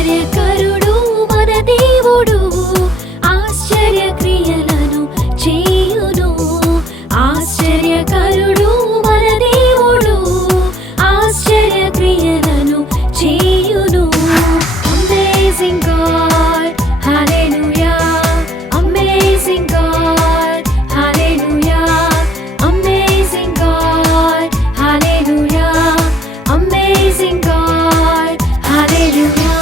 ఆశ్చర్యకరుడు మన దేవుడు, ఆశ్చర్య క్రియలను చేయును. ఆశ్చర్యకరుడు మన దేవుడు, ఆశ్చర్య క్రియలను చేయును. అమేజింగ్ గాడ్, హల్లెలూయా. అమేజింగ్ గాడ్, హల్లెలూయా. అమేజింగ్ గాడ్, హల్లెలూయా. అమేజింగ్ గాడ్, హల్లెలూయా.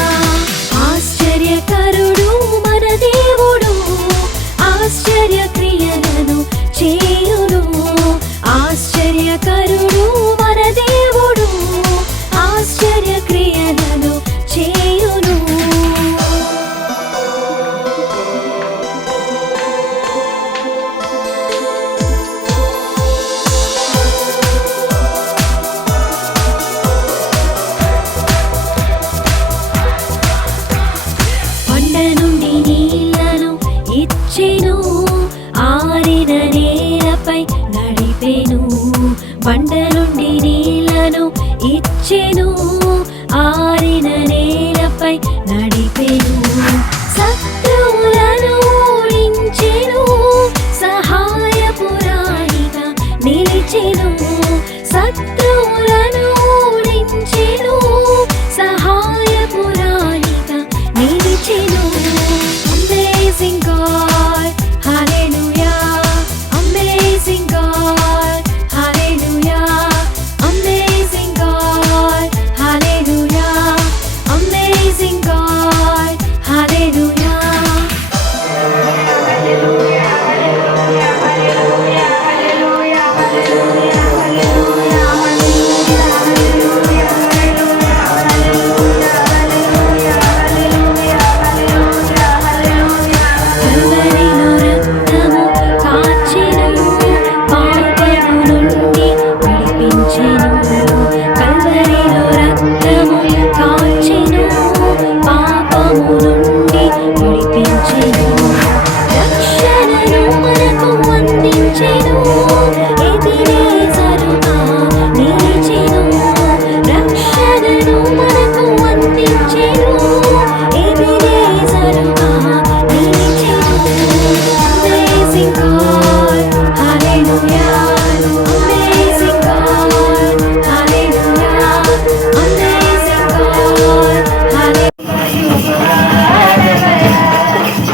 ఆశ్చర్యకరుడు మన దేవుడు, ఆశ్చర్య క్రియలను చేయును. ఆశ్చర్యకరుడు మన దేవుడు, ఆశ్చర్య క్రియలను చేయును. కొండ నుండి నీళ్లను ఇచ్చెను, ఆరిన నేలపై నడిపెను. బండ నుండి నీళ్లను ఇచ్చెను, ఆరిన నేలపై నడిపెను. శత్రువులను ఓడించెను, సహాయపురాణిగా నిలిచెను. శత్రువులను ఓడించెను, సహాయపురాణిగా నిలిచెను. అమేజింగ్ గాడ్, హల్లెలూయా. అమేజింగ్ గాడ్, హల్లెలూయా. అమేజింగ్ గాడ్, హల్లెలూయా. అమేజింగ్ గాడ్, హల్లెలూయా. కల్వరిలో రక్తము కార్చెను, పాపము నుండి విడిపించెను. కల్వరిలో రక్తము కార్చెను, పాపము నుండి విడిపించెను. రక్షణను మనకు అందించెను, ఎబెనేజరుగా నిలిచెను. రక్షణను మనకు అందించెను, ఎబెనేజరుగా నిలిచెను. అమేజింగ్ గాడ్, హల్లెలూయా. అమేజింగ్ గాడ్, హల్లెలూయా.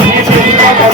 అమేజింగ్ గాడ్,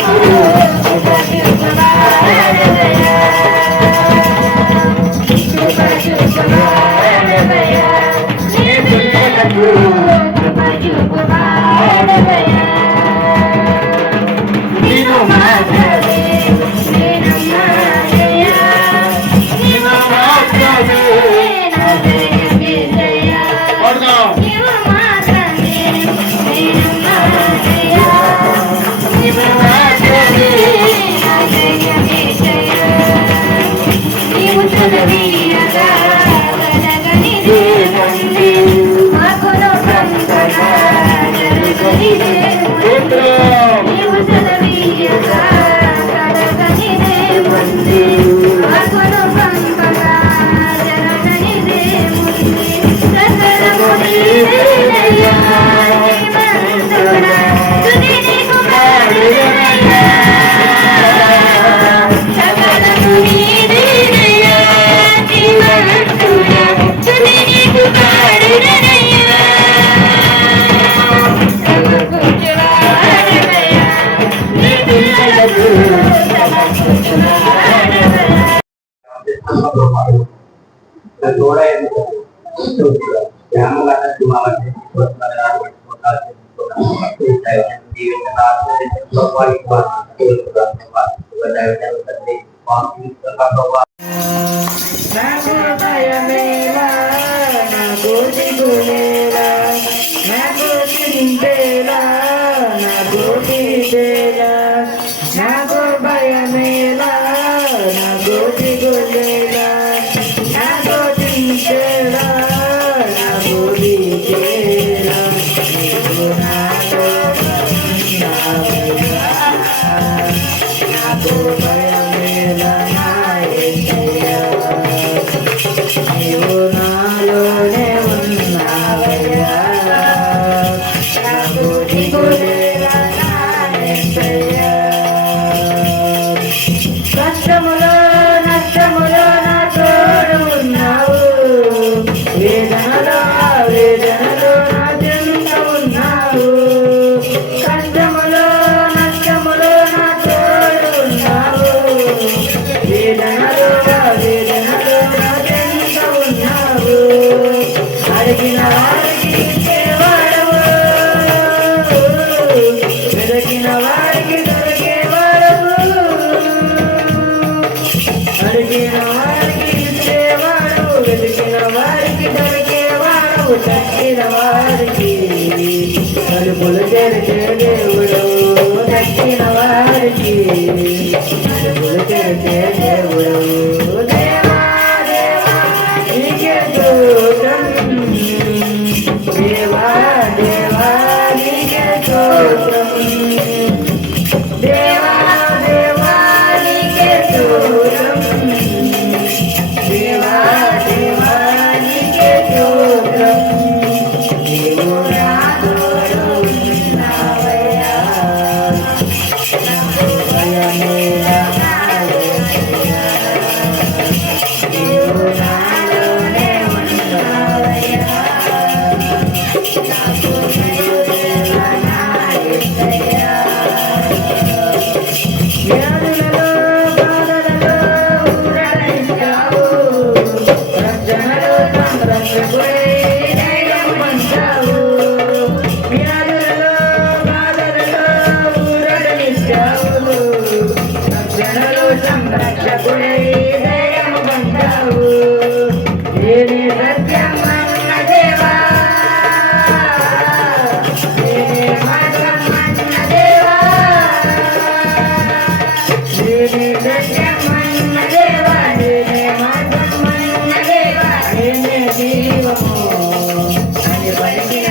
హల్లెలూయా. నీవు నాలోనే ఉన్నావయ్యా. తట్టిన వారికి తలుపులు తెరిచే దేవుడు, తట్టిన వారికి తలుపులు తెరిచే దేవుడు. దేవా దేవా నీకే స్తోత్రం, దేవా దేవా నీకే స్తోత్రం, దేవా దేవా నీకే స్తోత్రం, దేవా దేవా నీకే స్తోత్రం. దేవుడా తోడు ఉన్నావయ్యా, నాకు భయమేలా హాలెలూయా. నీవు నాలోనే ఉన్నావయ్యా, నాకు భయమేలా హాలెలూయా. వ్యాధులలో బాధలలో ఊరడించావు, రక్షణలో సంరక్షకుడై ధైర్యం పంచావు. వ్యాధులలో బాధలలో ఊరడించావు, రక్షణలో సంరక్షకుడై ధైర్యం పంచావు. ఏది సత్యం అన్న దేవా, ఏది మార్గం అన్న దేవా, నేనే సత్యమన్న దేవా, నేనే మార్గమన్న దేవా, నేనే జీవము అని పలికిన